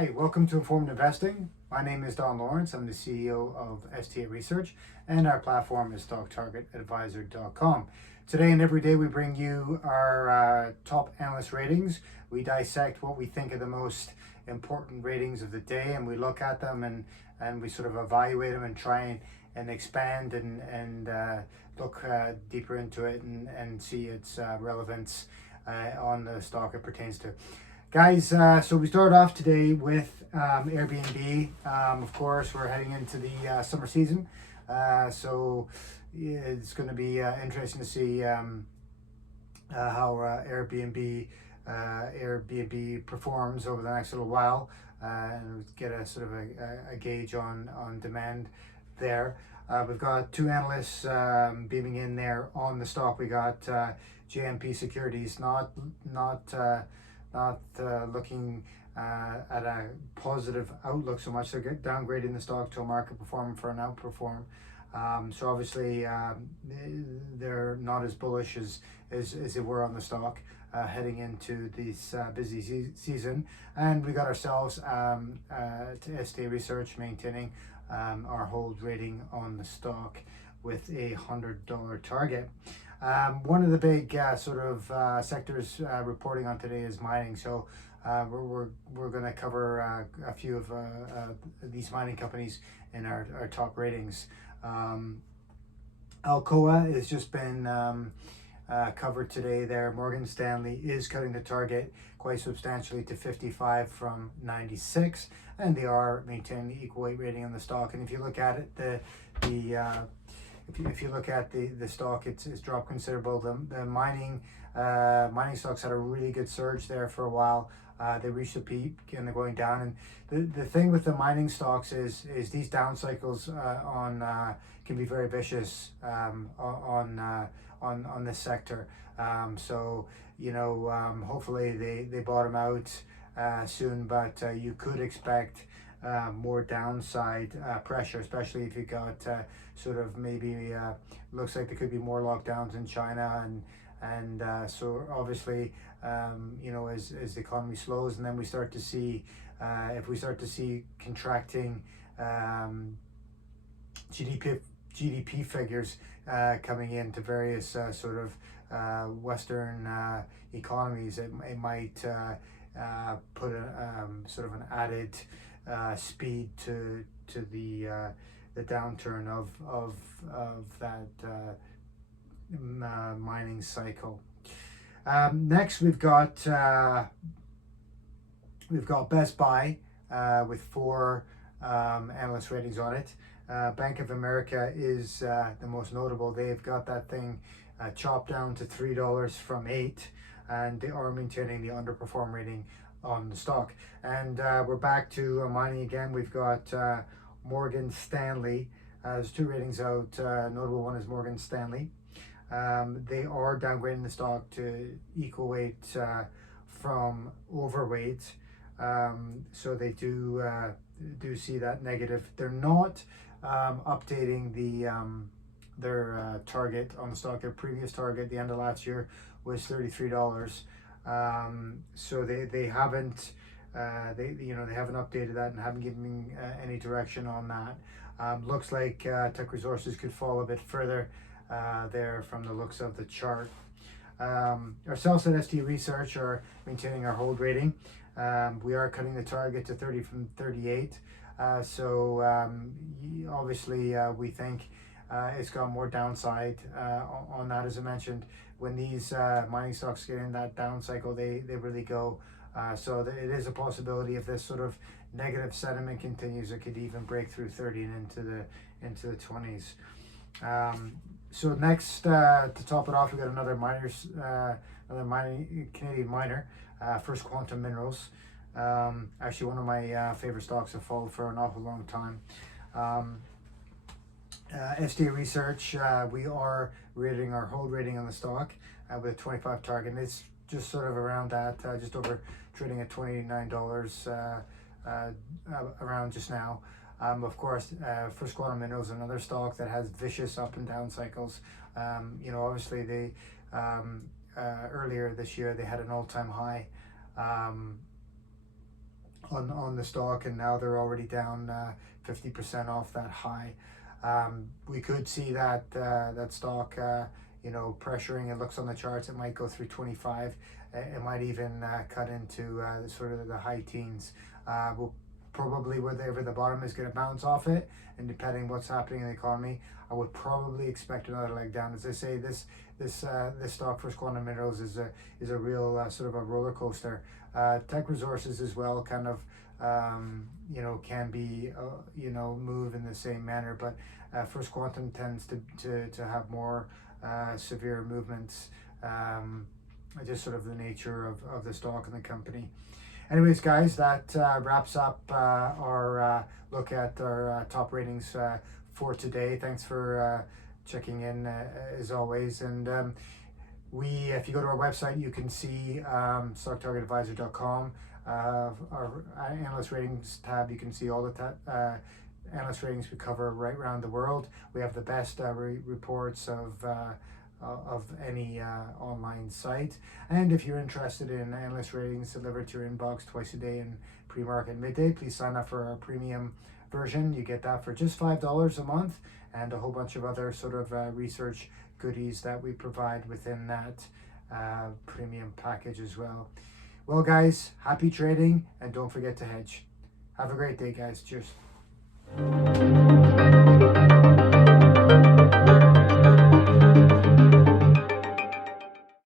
Hi, welcome to Informed Investing. My name is Don Lawrence. I'm the CEO of STA Research, and our platform is StockTargetAdvisor.com. Today and every day we bring you our top analyst ratings. We dissect what we think are the most important ratings of the day, and we look at them and we sort of evaluate them and try and expand and look deeper into it and see its relevance on the stock it pertains to. Guys, so we started off today with Airbnb. Of course, we're heading into the summer season, so it's going to be interesting to see how Airbnb performs over the next little while, and get a sort of a gauge on demand there. We've got two analysts beaming in there on the stock. We got JMP Securities, not looking at a positive outlook so much. They're downgrading the stock to a market perform for an outperform. So obviously they're not as bullish as they were on the stock heading into this busy season. And we got ourselves to STA Research maintaining our hold rating on the stock with a $100 target. One of the big sectors reporting on today is mining. So we're going to cover a few of these mining companies in our top ratings. Alcoa has just been covered today there. Morgan Stanley is cutting the target quite substantially to 55 from 96, and they are maintaining the equal weight rating on the stock. And if you look at it, if you look at the stock, it's dropped considerable. The mining stocks had a really good surge there for a while. They reached a peak and they're going down. And the thing with the mining stocks is these down cycles can be very vicious on this sector. So hopefully they bottom out soon, but you could expect more downside pressure, especially if you got sort of maybe looks like there could be more lockdowns in China, and so obviously as the economy slows, and then we start to see if we start to see contracting GDP figures coming into various Western economies, it might put a sort of an added speed to the downturn of that mining cycle. Next, we've got Best Buy with 4 analyst ratings on it. Bank of America is the most notable. They've got that thing chopped down to $3 from $8, and they are maintaining the underperform rating on the stock. And we're back to mining again. We've got Morgan Stanley. There's 2 ratings out. Notable one is Morgan Stanley. They are downgrading the stock to equal weight from overweight. So they do see that negative. They're not updating their target on the stock. Their previous target at the end of last year was $33. So they haven't they haven't updated that and haven't given any direction on that. Looks like Tech Resources could fall a bit further there from the looks of the chart. Ourselves at ST Research are maintaining our hold rating. We are cutting the target to 30 from 38. So obviously we think it's got more downside on that. As I mentioned, when these mining stocks get in that down cycle, they really go. So it is a possibility if this sort of negative sentiment continues, it could even break through 30 and into the 20s. So next, to top it off, we got another Canadian miner, First Quantum Minerals. Actually, one of my favorite stocks have followed for an awful long time. STA Research, we are rating our hold rating on the stock with a 25 target. And it's just sort of around that, just over, trading at $29 around just now. Of course, First Quantum Minerals, another stock that has vicious up and down cycles. Obviously they earlier this year they had an all-time high on the stock, and now they're already down 50% off that high. We could see that that stock, pressuring. It looks on the charts, it might go through 25. It might even cut into sort of the high teens. We'll probably, wherever the bottom is, going to bounce off it, and depending what's happening in the economy, I would probably expect another leg down. As I say, this stock, First Quantum Minerals, is a real sort of a roller coaster. Teck Resources as well, kind of can be move in the same manner, but First Quantum tends to have more severe movements. Just sort of the nature of the stock and the company. Anyways, guys, that wraps up our look at our top ratings for today. Thanks for checking in as always. And if you go to our website, you can see stocktargetadvisor.com. Our analyst ratings tab, you can see all the analyst ratings we cover right around the world. We have the best reports of any online site. And if you're interested in analyst ratings delivered to your inbox twice a day in pre-market midday, please sign up for our premium version. You get that for just $5 a month, and a whole bunch of other sort of research goodies that we provide within that premium package as well. Well, guys, happy trading, and don't forget to hedge. Have a great day, guys. Cheers.